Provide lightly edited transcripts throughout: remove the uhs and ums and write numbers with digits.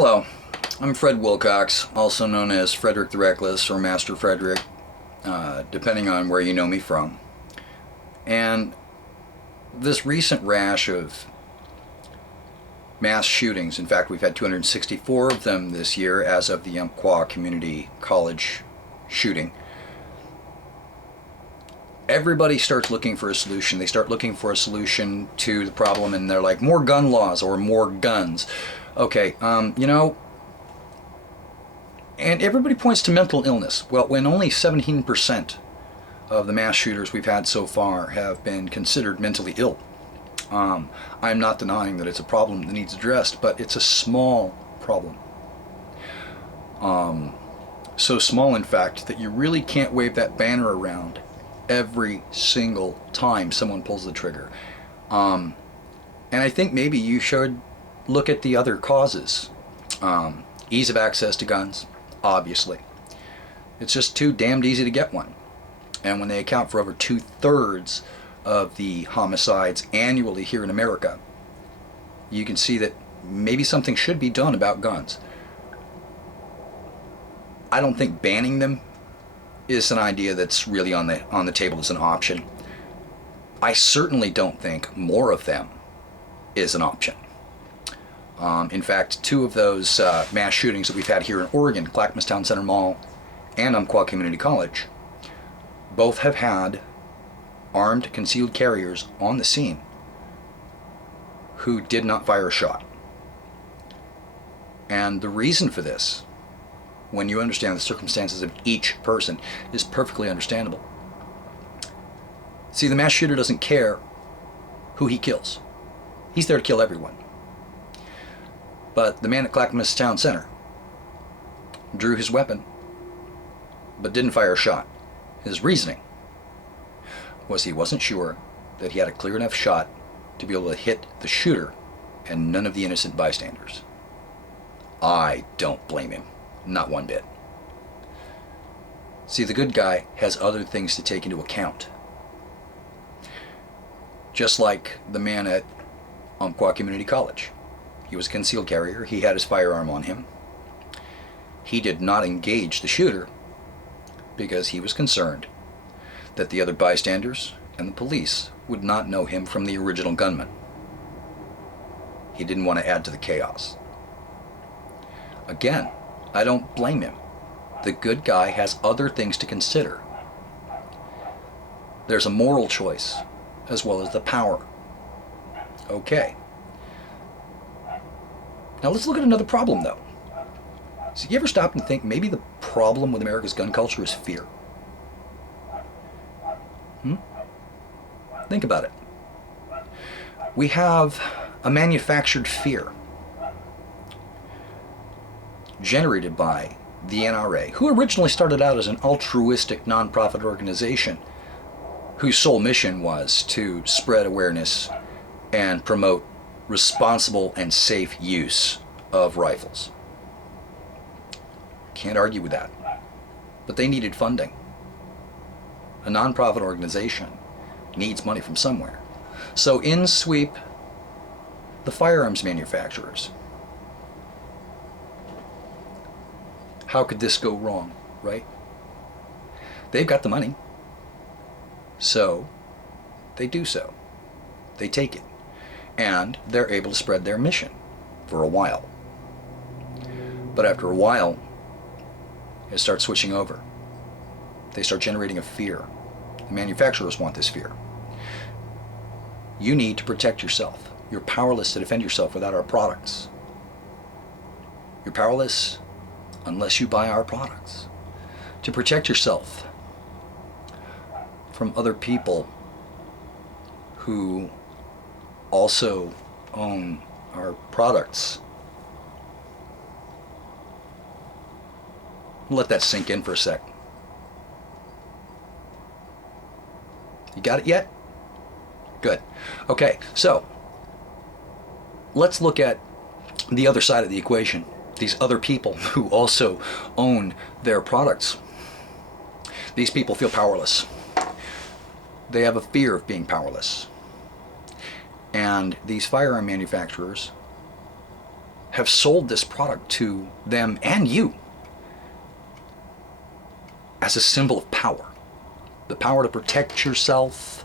Hello, I'm Fred Wilcox, also known as Frederick the Reckless or Master Frederick, depending on where you know me from. And this recent rash of mass shootings, in fact we've had 264 of them this year as of the Umpqua Community College shooting. Everybody starts looking for a solution. They start looking for a solution to the problem and they're like, more gun laws or more guns. Okay, and everybody points to mental illness. Well, when only 17% of the mass shooters we've had so far have been considered mentally ill. I'm not denying that it's a problem that needs addressed, but it's a small problem. So small, in fact, that you really can't wave that banner around every single time someone pulls the trigger. And I think maybe you should look at the other causes. Ease of access to guns, obviously. It's just too damned easy to get one. And when they account for over 2/3 of the homicides annually here in America, you can see that maybe something should be done about guns. I don't think banning them is an idea that's really on the table as an option. I certainly don't think more of them is an option. In fact, two of those mass shootings that we've had here in Oregon, Clackamas Town Center Mall and Umpqua Community College, both have had armed concealed carriers on the scene who did not fire a shot. And the reason for this, when you understand the circumstances of each person, is perfectly understandable. See, the mass shooter doesn't care who he kills. He's there to kill everyone. But the man at Clackamas Town Center drew his weapon, but didn't fire a shot. His reasoning was he wasn't sure that he had a clear enough shot to be able to hit the shooter and none of the innocent bystanders. I don't blame him, not one bit. See, the good guy has other things to take into account. Just like the man at Umpqua Community College. He was a concealed carrier. He had his firearm on him. He did not engage the shooter because he was concerned that the other bystanders and the police would not know him from the original gunman. He didn't want to add to the chaos. Again, I don't blame him. The good guy has other things to consider. There's a moral choice as well as the power. Okay. Now let's look at another problem, though. So you ever stop and think maybe the problem with America's gun culture is fear? Think about it. We have a manufactured fear generated by the NRA, who originally started out as an altruistic nonprofit organization whose sole mission was to spread awareness and promote responsible and safe use of rifles. Can't argue with that. But they needed funding. A nonprofit organization needs money from somewhere. So in sweep the firearms manufacturers. How could this go wrong, right? They've got the money. So they do so. They take it. And they're able to spread their mission for a while. But after a while, it starts switching over. They start generating a fear. The manufacturers want this fear. You need to protect yourself. You're powerless to defend yourself without our products. You're powerless unless you buy our products. To protect yourself from other people who also own our products. Let that sink in for a sec. You got it yet? Good. Okay, so let's look at the other side of the equation. These other people who also own their products. These people feel powerless. They have a fear of being powerless. And these firearm manufacturers have sold this product to them and you as a symbol of power. The power to protect yourself,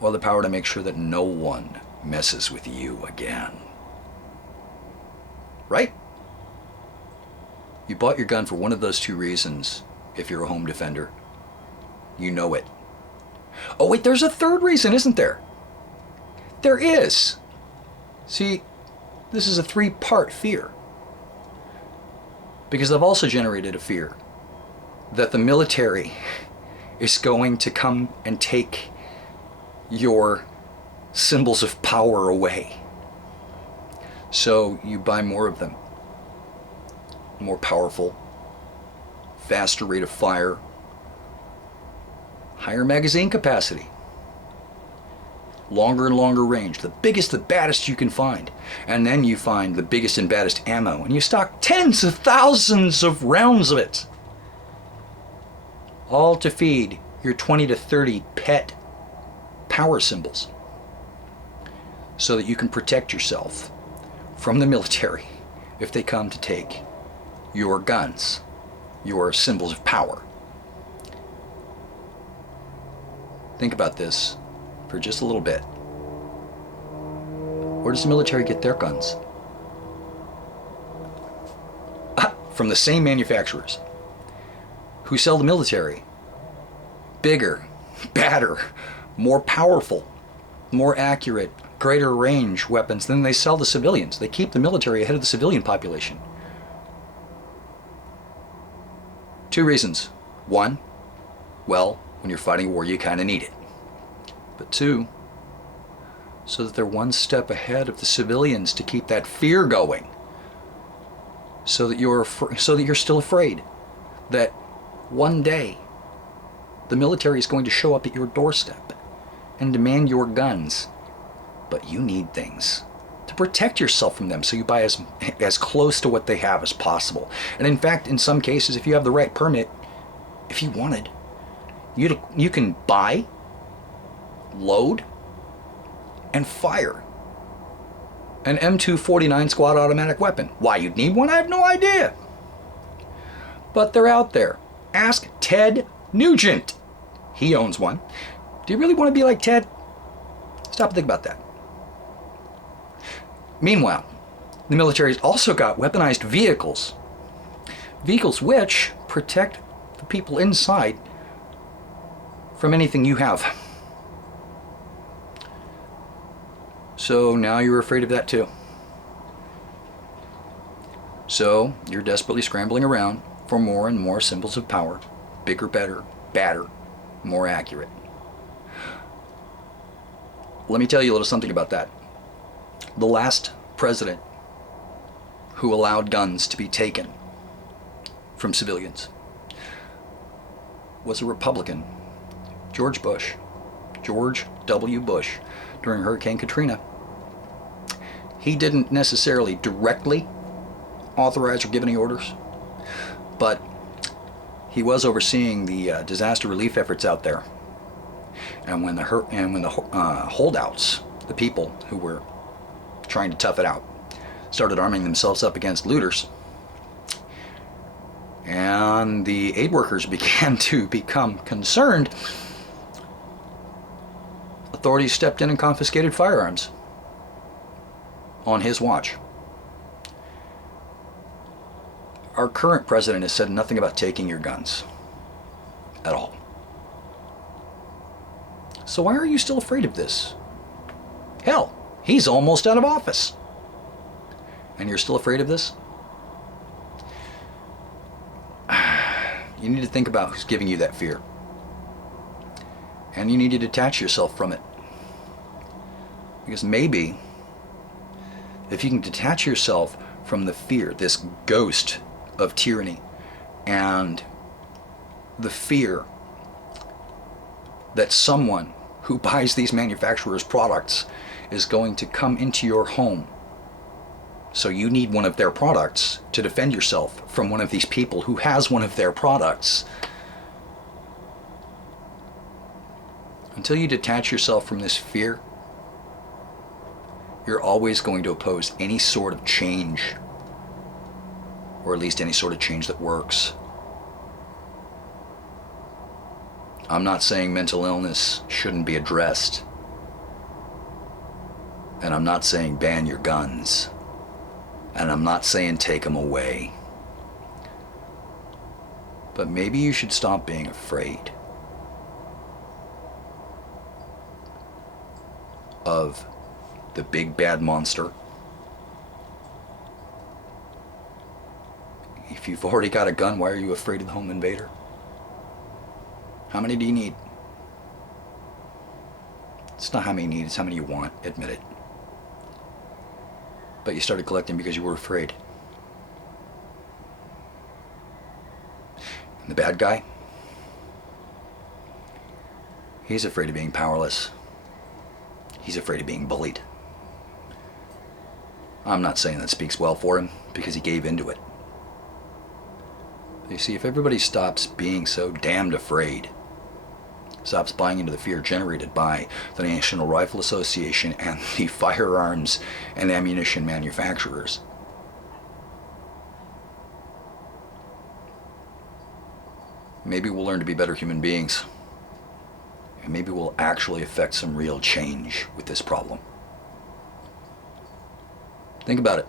or the power to make sure that no one messes with you again. Right? You bought your gun for one of those two reasons. If you're a home defender, you know it. Oh wait, there's a third reason, isn't there? There is. See, this is a three-part fear. Because I've also generated a fear that the military is going to come and take your symbols of power away. So you buy more of them. More powerful, faster rate of fire, higher magazine capacity, longer and longer range, the biggest, the baddest you can find. And then you find the biggest and baddest ammo, and you stock tens of thousands of rounds of it. All to feed your 20 to 30 pet power symbols, so that you can protect yourself from the military if they come to take your guns, your symbols of power. Think about this for just a little bit. Where does the military get their guns? From the same manufacturers who sell the military bigger, badder, more powerful, more accurate, greater range weapons than they sell the civilians. They keep the military ahead of the civilian population. Two reasons. One, well, when you're fighting a war, you kind of need it. But two, so that they're one step ahead of the civilians to keep that fear going. So that you're still afraid that one day the military is going to show up at your doorstep and demand your guns. But you need things to protect yourself from them, so you buy as close to what they have as possible. And in fact, in some cases, if you have the right permit, if you wanted, you can buy, load, and fire an M249 squad automatic weapon. Why you'd need one, I have no idea. But they're out there. Ask Ted Nugent. He owns one. Do you really want to be like Ted? Stop and think about that. Meanwhile, the military's also got weaponized vehicles. Vehicles which protect the people inside from anything you have. So now you're afraid of that too. So you're desperately scrambling around for more and more symbols of power. Bigger, better, badder, more accurate. Let me tell you a little something about that. The last president who allowed guns to be taken from civilians was a Republican, George W. Bush, during Hurricane Katrina. He didn't necessarily directly authorize or give any orders, but he was overseeing the disaster relief efforts out there. And when the holdouts, the people who were trying to tough it out, started arming themselves up against looters, and the aid workers began to become concerned, authorities stepped in and confiscated firearms on his watch. Our current president has said nothing about taking your guns at all. So why are you still afraid of this? Hell, he's almost out of office. And you're still afraid of this? You need to think about who's giving you that fear. And you need to detach yourself from it. Because maybe, if you can detach yourself from the fear, this ghost of tyranny, and the fear that someone who buys these manufacturers' products is going to come into your home, so you need one of their products to defend yourself from one of these people who has one of their products. Until you detach yourself from this fear, You're always going to oppose any sort of change, or at least any sort of change that works. I'm not saying mental illness shouldn't be addressed. And I'm not saying ban your guns. And I'm not saying take them away. But maybe you should stop being afraid of the big bad monster. If you've already got a gun, why are you afraid of the home invader? How many do you need? It's not how many you need, it's how many you want. Admit it. But you started collecting because you were afraid. And the bad guy? He's afraid of being powerless. He's afraid of being bullied. I'm not saying that speaks well for him, because he gave into it. But you see, if everybody stops being so damned afraid, stops buying into the fear generated by the National Rifle Association and the firearms and ammunition manufacturers, maybe we'll learn to be better human beings. And maybe we'll actually affect some real change with this problem. Think about it.